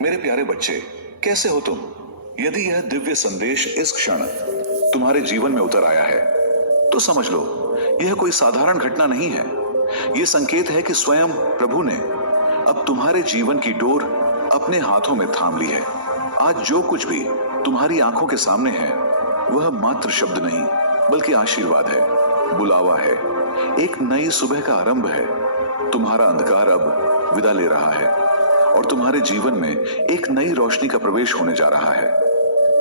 मेरे प्यारे बच्चे, कैसे हो तुम? यदि यह दिव्य संदेश इस क्षण तुम्हारे जीवन में उतर आया है तो समझ लो, यह कोई साधारण घटना नहीं है। यह संकेत है कि स्वयं प्रभु ने अब तुम्हारे जीवन की डोर अपने हाथों में थाम ली है। आज जो कुछ भी तुम्हारी आंखों के सामने है वह मात्र शब्द नहीं बल्कि आशीर्वाद है, बुलावा है, एक नई सुबह का आरंभ है। तुम्हारा अंधकार अब विदा ले रहा है और तुम्हारे जीवन में एक नई रोशनी का प्रवेश होने जा रहा है।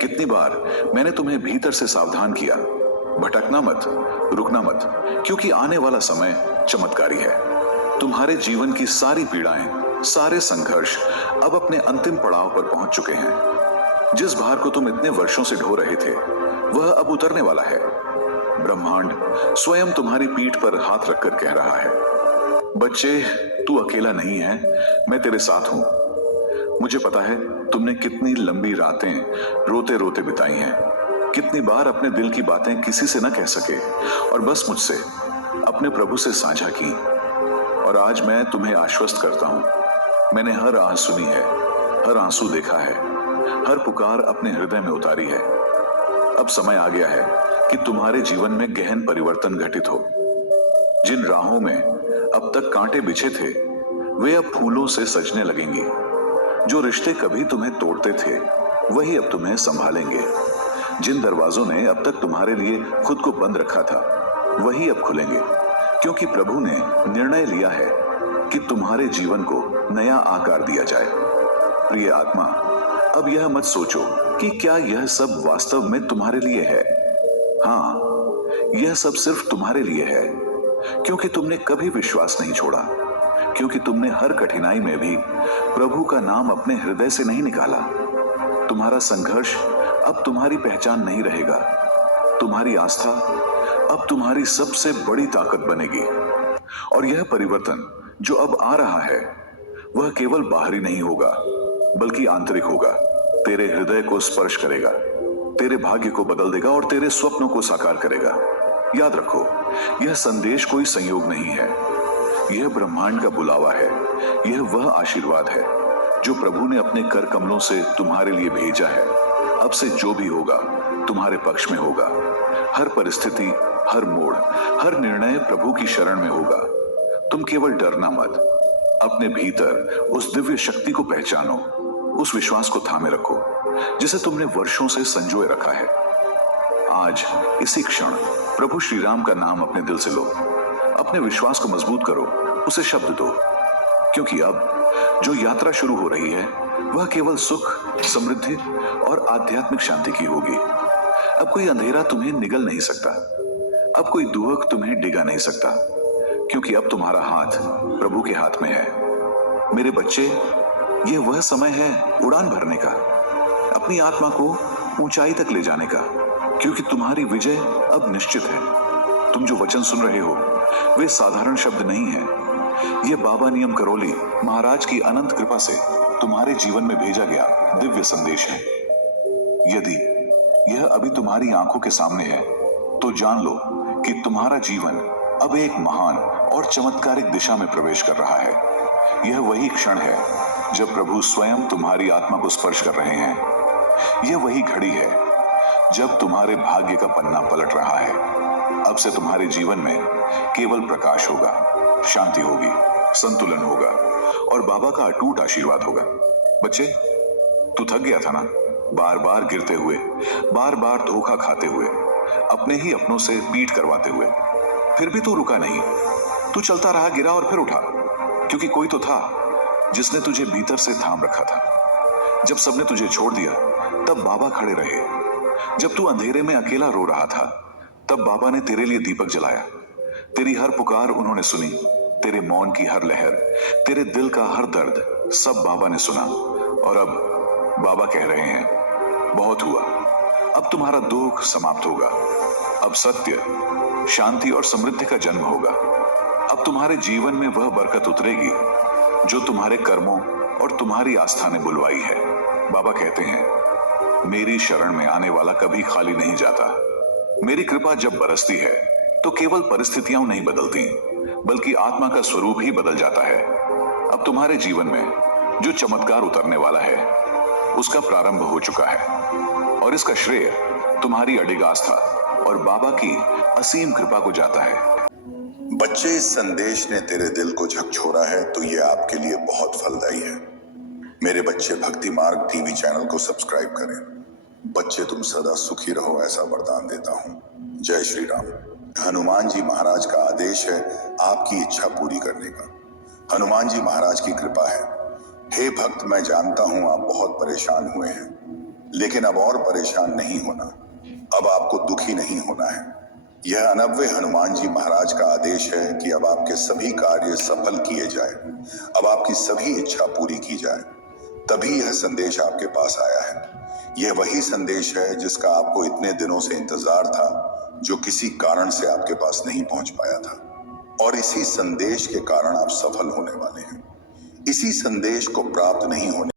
कितनी बार मैंने तुम्हें भीतर से सावधान किया, भटकना मत, रुकना मत, क्योंकि आने वाला समय चमत्कारी है। तुम्हारे जीवन की सारी पीड़ाएं, सारे संघर्ष अब अपने अंतिम पड़ाव पर पहुंच चुके हैं। जिस भार को तुम इतने वर्षों से ढो रहे थे वह अब उतरने वाला है। ब्रह्मांड स्वयं तुम्हारी पीठ पर हाथ रखकर कह रहा है, बच्चे, तू अकेला नहीं है, मैं तेरे साथ हूं। मुझे पता है तुमने कितनी लंबी रातें रोते रोते बिताई हैं, कितनी बार अपने दिल की बातें किसी से न कह सके और बस मुझसे, अपने प्रभु से साझा की। और आज मैं तुम्हें आश्वस्त करता हूं, मैंने हर आह सुनी है, हर आंसू देखा है, हर पुकार अपने हृदय में उतारी है। अब समय आ गया है कि तुम्हारे जीवन में गहन परिवर्तन घटित हो। जिन राहों में अब तक कांटे बिछे थे वे अब फूलों से सजने लगेंगी। जो रिश्ते कभी तुम्हें तोड़ते थे वही अब तुम्हें संभालेंगे। जिन दरवाजों ने अब तक तुम्हारे लिए खुद को बंद रखा था वही अब खुलेंगे, क्योंकि प्रभु ने निर्णय लिया है कि तुम्हारे जीवन को नया आकार दिया जाए। प्रिय आत्मा, अब यह मत सोचो कि क्या यह सब वास्तव में तुम्हारे लिए है। हाँ, यह सब सिर्फ तुम्हारे लिए है, क्योंकि तुमने कभी विश्वास नहीं छोड़ा, क्योंकि तुमने हर कठिनाई में भी प्रभु का नाम अपने हृदय से नहीं निकाला। तुम्हारा संघर्ष अब तुम्हारी पहचान नहीं रहेगा, तुम्हारी आस्था अब तुम्हारी सबसे बड़ी ताकत बनेगी। और यह परिवर्तन जो अब आ रहा है वह केवल बाहरी नहीं होगा बल्कि आंतरिक होगा। तेरे हृदय को स्पर्श करेगा, तेरे भाग्य को बदल देगा और तेरे स्वप्नों को साकार करेगा। याद रखो, यह संदेश कोई संयोग नहीं है, यह ब्रह्मांड का बुलावा है। यह वह आशीर्वाद है जो प्रभु ने अपने कर कमलों से तुम्हारे लिए भेजा है। अब से जो भी होगा तुम्हारे पक्ष में होगा। हर परिस्थिति, हर मोड़, हर निर्णय प्रभु की शरण में होगा। तुम केवल डरना मत, अपने भीतर उस दिव्य शक्ति को पहचानो, उस विश्वास को थामे रखो जिसे तुमने वर्षों से संजोए रखा है। आज इसी क्षण प्रभु श्री राम का नाम अपने दिल से लो, अपने विश्वास को मजबूत करो, उसे शब्द दो, क्योंकि अब जो यात्रा शुरू हो रही है वह केवल सुख, समृद्धि और आध्यात्मिक शांति की होगी। अब कोई अंधेरा तुम्हें निगल नहीं सकता, अब कोई दुख तुम्हें डिगा नहीं सकता, क्योंकि अब तुम्हारा हाथ प्रभु के हाथ में है। मेरे बच्चे, यह वह समय है उड़ान भरने का, अपनी आत्मा को ऊंचाई तक ले जाने का, क्योंकि तुम्हारी विजय अब निश्चित है। तुम जो वचन सुन रहे हो वे साधारण शब्द नहीं है, ये बाबा नियम करोली महाराज की अनंत कृपा से तुम्हारे जीवन में भेजा गया दिव्य संदेश है। यदि यह अभी तुम्हारी आंखों के सामने है तो जान लो कि तुम्हारा जीवन अब एक महान और चमत्कारिक दिशा में प्रवेश कर रहा है। यह वही क्षण है जब प्रभु स्वयं तुम्हारी आत्मा को स्पर्श कर रहे हैं। यह वही घड़ी है जब तुम्हारे भाग्य का पन्ना पलट रहा है। अब से तुम्हारे जीवन में केवल प्रकाश होगा, शांति होगी, संतुलन होगा और बाबा का अटूट आशीर्वाद होगा। बच्चे, तू थक गया था ना, बार बार गिरते हुए, बार बार धोखा खाते हुए, अपने ही अपनों से पीठ करवाते हुए। फिर भी तू रुका नहीं, तू चलता रहा, गिरा और फिर उठा, क्योंकि कोई तो था जिसने तुझे भीतर से थाम रखा था। जब सबने तुझे छोड़ दिया तब बाबा खड़े रहे। जब तू अंधेरे में अकेला रो रहा था तब बाबा ने तेरे लिए दीपक जलाया। तेरी हर पुकार उन्होंने सुनी, तेरे मौन की हर लहर, तेरे दिल का हर दर्द सब बाबा ने सुना। और अब बाबा कह रहे हैं, बहुत हुआ, अब तुम्हारा दुख समाप्त होगा। अब सत्य, शांति और समृद्धि का जन्म होगा। अब तुम्हारे जीवन में वह बरकत उतरेगी जो तुम्हारे कर्मों और तुम्हारी आस्था ने बुलवाई है। बाबा कहते हैं, मेरी शरण में आने वाला कभी खाली नहीं जाता। मेरी कृपा जब बरसती है तो केवल परिस्थितियां नहीं बदलती बल्कि आत्मा का स्वरूप ही बदल जाता है। अब तुम्हारे जीवन में जो चमत्कार उतरने वाला है उसका प्रारंभ हो चुका है और इसका श्रेय तुम्हारी अडिग आस्था और बाबा की असीम कृपा को जाता है। बच्चे, इस संदेश ने तेरे दिल को झकझोरा है तो ये आपके लिए बहुत फलदायी है। मेरे बच्चे, भक्ति मार्ग टीवी चैनल को सब्सक्राइब करें। बच्चे, तुम सदा सुखी रहो, ऐसा वरदान देता हूँ। जय श्री राम। हनुमान जी महाराज का आदेश है आपकी इच्छा पूरी करने का। हनुमान जी महाराज की कृपा है। हे भक्त, मैं जानता हूँ आप बहुत परेशान हुए हैं, लेकिन अब और परेशान नहीं होना। अब आपको दुखी नहीं होना है। यह अनव्य हनुमान जी महाराज का आदेश है कि अब आपके सभी कार्य सफल किए जाए, अब आपकी सभी इच्छा पूरी की जाए। तभी यह संदेश आपके पास आया है। यह वही संदेश है जिसका आपको इतने दिनों से इंतजार था, जो किसी कारण से आपके पास नहीं पहुंच पाया था, और इसी संदेश के कारण आप सफल होने वाले हैं। इसी संदेश को प्राप्त नहीं होने